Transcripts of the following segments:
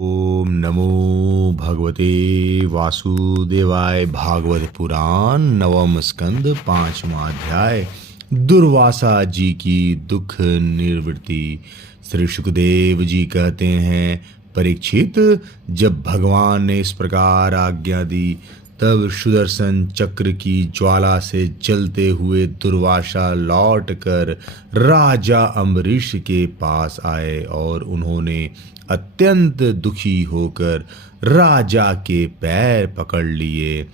ओम नमो भगवते वासुदेवाय। भागवत पुराण नवम स्कंद पांचवा अध्याय। दुर्वासा जी की दुख निवृत्ति। श्री सुखदेव जी कहते हैं, परीक्षित, जब भगवान ने इस प्रकार आज्ञा दी तब सुदर्शन चक्र की ज्वाला से जलते हुए दुर्वासा लौटकर राजा अम्बरीश के पास आए और उन्होंने अत्यंत दुखी होकर राजा के पैर पकड़ लिए।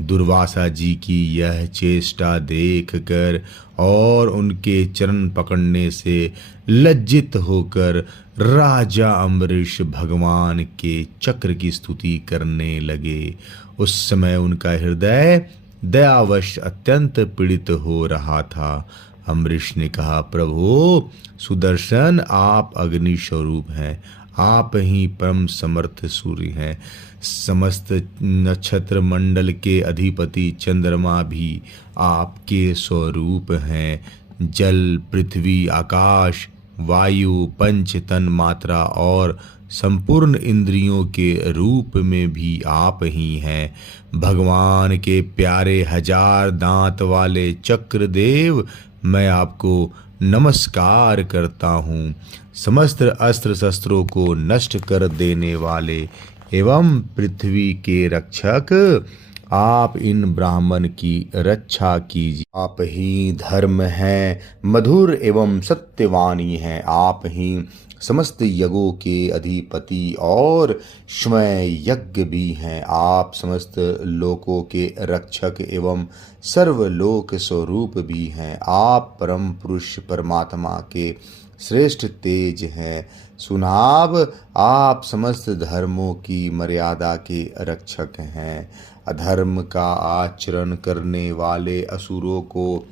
दुर्वासा जी की यह चेष्टा देखकर और उनके चरण पकड़ने से लज्जित होकर राजा अम्बरीश भगवान के चक्र की स्तुति करने लगे। उस समय उनका हृदय दयावश अत्यंत पीड़ित हो रहा था। अम्बरीश ने कहा, प्रभु सुदर्शन, आप अग्नि स्वरूप हैं, आप ही परम समर्थ सूर्य हैं। समस्त नक्षत्र मंडल के अधिपति चंद्रमा भी आपके स्वरूप हैं। जल, पृथ्वी, आकाश, वायु, पंच तन मात्रा और संपूर्ण इंद्रियों के रूप में भी आप ही हैं। भगवान के प्यारे हजार दांत वाले चक्रदेव, मैं आपको नमस्कार करता हूँ। समस्त अस्त्र शस्त्रों को नष्ट कर देने वाले एवं पृथ्वी के रक्षक, आप इन ब्राह्मण की रक्षा कीजिए। आप ही धर्म हैं, मधुर एवं सत्यवानी हैं। आप ही समस्त यज्ञों के अधिपति और स्वयं यज्ञ भी हैं। आप समस्त लोकों के रक्षक एवं सर्वलोक स्वरूप भी हैं। आप परम पुरुष परमात्मा के श्रेष्ठ तेज हैं। सुनाभ, आप समस्त धर्मों की मर्यादा के रक्षक हैं। अधर्म का आचरण करने वाले असुरों को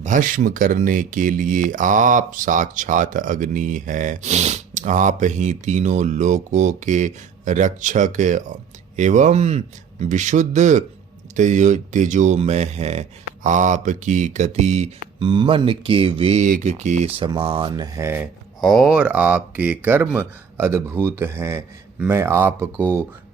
भस्म करने के लिए आप साक्षात अग्नि हैं। आप ही तीनों लोकों के रक्षक एवं विशुद्ध तेजोमय हैं। आपकी गति मन के वेग के समान है और आपके कर्म अद्भुत हैं। मैं आपको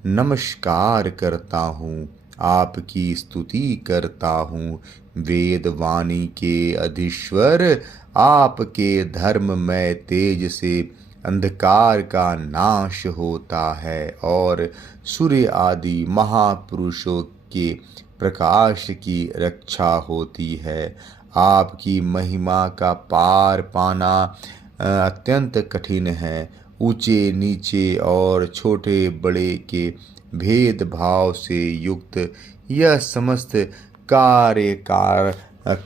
नमस्कार करता हूँ, आपकी स्तुति करता हूँ। वेद वाणी के अधीश्वर, आपके धर्ममय तेज से अंधकार का नाश होता है और सूर्य आदि महापुरुषों के प्रकाश की रक्षा होती है। आपकी महिमा का पार पाना अत्यंत कठिन है। ऊंचे नीचे और छोटे बड़े के भेदभाव से युक्त यह समस्त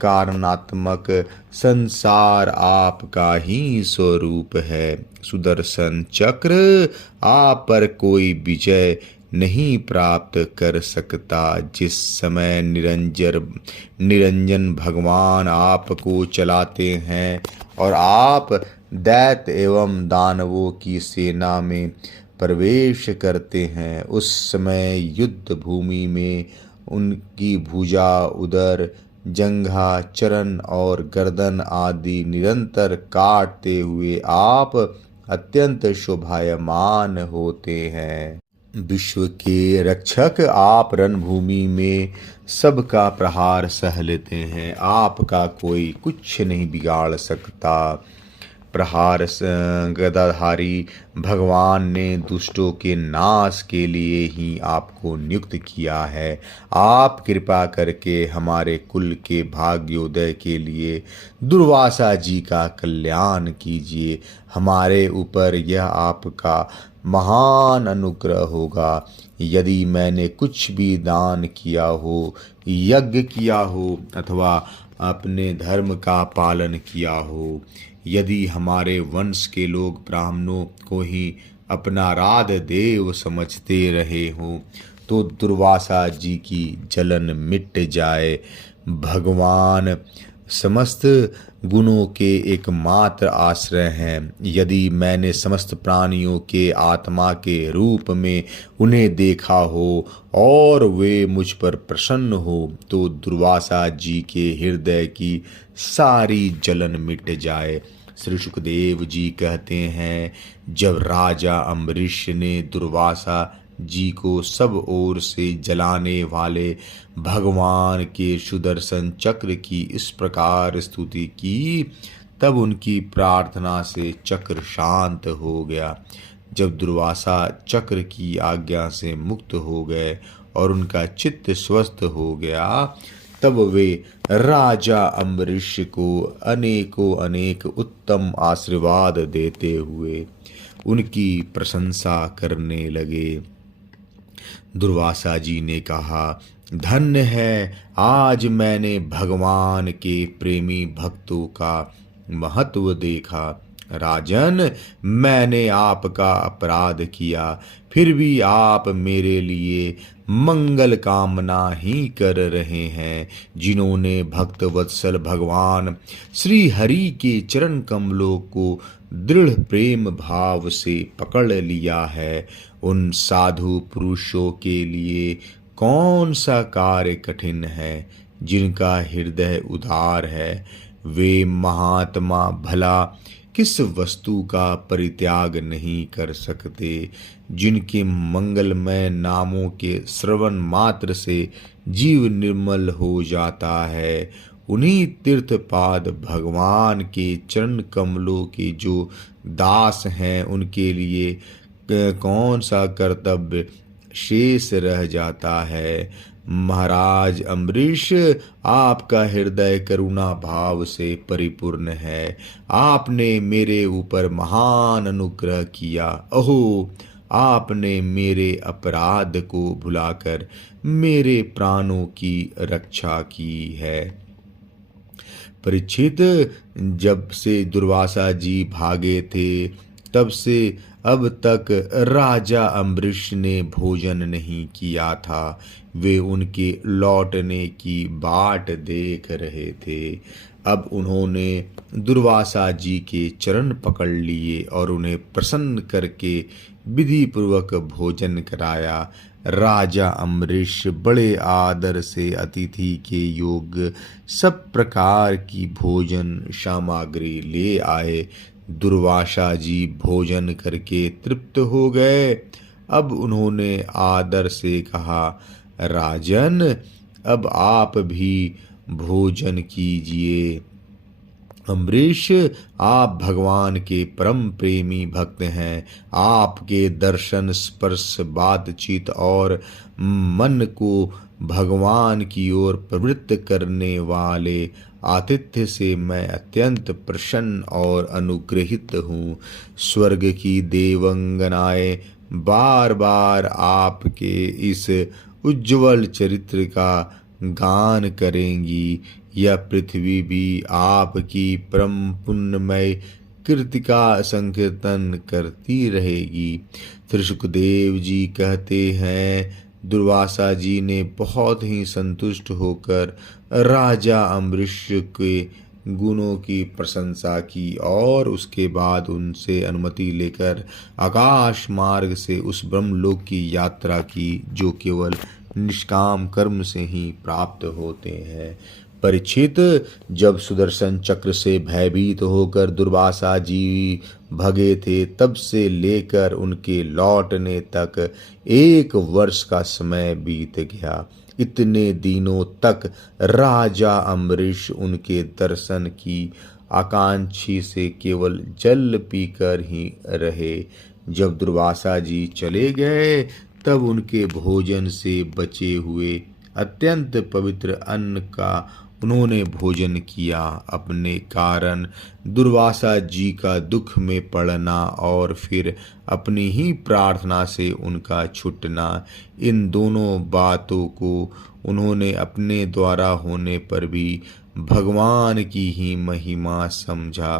कारणात्मक संसार आपका ही स्वरूप है। सुदर्शन चक्र, आप पर कोई विजय नहीं प्राप्त कर सकता। जिस समय निरंजन भगवान आपको चलाते हैं और आप दैत्य एवं दानवों की सेना में प्रवेश करते हैं, उस समय युद्ध भूमि में उनकी भुजा, उदर, जंघा, चरण और गर्दन आदि निरंतर काटते हुए आप अत्यंत शोभायमान होते हैं। विश्व के रक्षक, आप रणभूमि में सबका प्रहार सह लेते हैं। आपका कोई कुछ नहीं बिगाड़ सकता। प्रहार गदाधारी भगवान ने दुष्टों के नाश के लिए ही आपको नियुक्त किया है। आप कृपा करके हमारे कुल के भाग्योदय के लिए दुर्वासा जी का कल्याण कीजिए। हमारे ऊपर यह आपका महान अनुग्रह होगा। यदि मैंने कुछ भी दान किया हो, यज्ञ किया हो अथवा अपने धर्म का पालन किया हो, यदि हमारे वंश के लोग ब्राह्मणों को ही अपना आराध्य देव समझते रहे हों, तो दुर्वासा जी की जलन मिट जाए। भगवान समस्त गुणों के एकमात्र आश्रय हैं। यदि मैंने समस्त प्राणियों के आत्मा के रूप में उन्हें देखा हो और वे मुझ पर प्रसन्न हो, तो दुर्वासा जी के हृदय की सारी जलन मिट जाए। श्री सुखदेव जी कहते हैं, जब राजा अम्बरीश ने दुर्वासा जी को सब ओर से जलाने वाले भगवान के सुदर्शन चक्र की इस प्रकार स्तुति की, तब उनकी प्रार्थना से चक्र शांत हो गया। जब दुर्वासा चक्र की आज्ञा से मुक्त हो गए और उनका चित्त स्वस्थ हो गया, तब वे राजा अम्बरीश को अनेकों अनेक उत्तम आशीर्वाद देते हुए उनकी प्रशंसा करने लगे। दुर्वासा जी ने कहा, धन्य है, आज मैंने भगवान के प्रेमी भक्तों का महत्व देखा। राजन, मैंने आपका अपराध किया, फिर भी आप मेरे लिए मंगल कामना ही कर रहे हैं। जिन्होंने भक्त वत्सल भगवान श्री हरि के चरण कमलों को दृढ़ प्रेम भाव से पकड़ लिया है, उन साधु पुरुषों के लिए कौन सा कार्य कठिन है। जिनका हृदय उदार है, वे महात्मा भला किस वस्तु का परित्याग नहीं कर सकते। जिनके मंगलमय नामों के श्रवण मात्र से जीव निर्मल हो जाता है, उन्हीं तीर्थपाद भगवान के चरण कमलों के जो दास हैं, उनके लिए कौन सा कर्तव्य शेष रह जाता है। महाराज अम्बरीश, आपका हृदय करुणा भाव से परिपूर्ण है। आपने मेरे ऊपर महान अनुग्रह किया। अहो, आपने मेरे अपराध को भुलाकर मेरे प्राणों की रक्षा की है। परीक्षित, जब से दुर्वासा जी भागे थे, तब से अब तक राजा अम्बरीश ने भोजन नहीं किया था। वे उनके लौटने की बाट देख रहे थे। अब उन्होंने दुर्वासा जी के चरण पकड़ लिए और उन्हें प्रसन्न करके विधि पूर्वक भोजन कराया। राजा अम्बरीश बड़े आदर से अतिथि के योग्य सब प्रकार की भोजन सामग्री ले आए। दुर्वासा जी भोजन करके तृप्त हो गए। अब उन्होंने आदर से कहा, राजन, अब आप भी भोजन कीजिए। अम्बरीश, आप भगवान के परम प्रेमी भक्त हैं। आपके दर्शन, स्पर्श, बातचीत और मन को भगवान की ओर प्रवृत्त करने वाले आतिथ्य से मैं अत्यंत प्रसन्न और अनुग्रहित हूँ। स्वर्ग की देवंगनाएं बार बार आपके इस उज्ज्वल चरित्र का गान करेंगी। यह पृथ्वी भी आपकी परम पुण्यमय कीर्ति का संकीर्तन करती रहेगी। श्री सुखदेव जी कहते हैं, दुर्वासा जी ने बहुत ही संतुष्ट होकर राजा अम्बरीश के गुणों की प्रशंसा की और उसके बाद उनसे अनुमति लेकर आकाश मार्ग से उस ब्रह्मलोक की यात्रा की, जो केवल निष्काम कर्म से ही प्राप्त होते हैं। परीक्षित, जब सुदर्शन चक्र से भयभीत होकर दुर्वासा जी भगे थे, तब से लेकर उनके लौटने तक 1 वर्ष का समय बीत गया। इतने दिनों तक राजा अम्बरीश उनके दर्शन की आकांक्षी से केवल जल पीकर ही रहे। जब दुर्वासा जी चले गए, तब उनके भोजन से बचे हुए अत्यंत पवित्र अन्न का उन्होंने भोजन किया। अपने कारण दुर्वासा जी का दुख में पड़ना और फिर अपनी ही प्रार्थना से उनका छूटना, इन दोनों बातों को उन्होंने अपने द्वारा होने पर भी भगवान की ही महिमा समझा।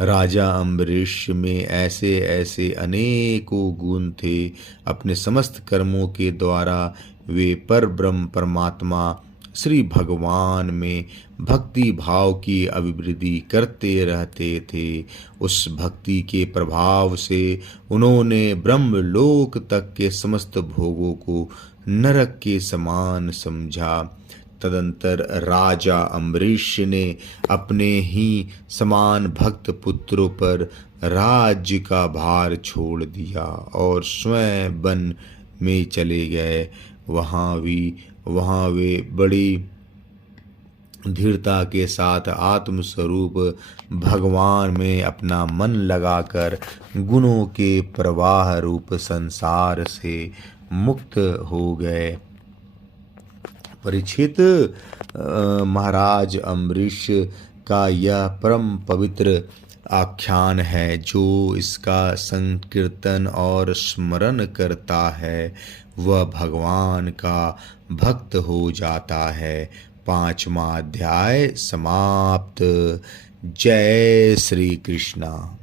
राजा अम्बरीश में ऐसे ऐसे अनेकों गुण थे। अपने समस्त कर्मों के द्वारा वे परब्रह्म परमात्मा श्री भगवान में भक्ति भाव की अभिवृद्धि करते रहते थे। उस भक्ति के प्रभाव से उन्होंने ब्रह्मलोक तक के समस्त भोगों को नरक के समान समझा। तदंतर राजा अम्बरीश ने अपने ही समान भक्त पुत्रों पर राज्य का भार छोड़ दिया और स्वयं वन में चले गए। वहाँ वे बड़ी धीरता के साथ आत्मस्वरूप भगवान में अपना मन लगाकर गुणों के प्रवाह रूप संसार से मुक्त हो गए। परीक्षित, महाराज अम्बरीश का यह परम पवित्र आख्यान है। जो इसका संकीर्तन और स्मरण करता है वह भगवान का भक्त हो जाता है। 5वां अध्याय समाप्त। जय श्री कृष्णा।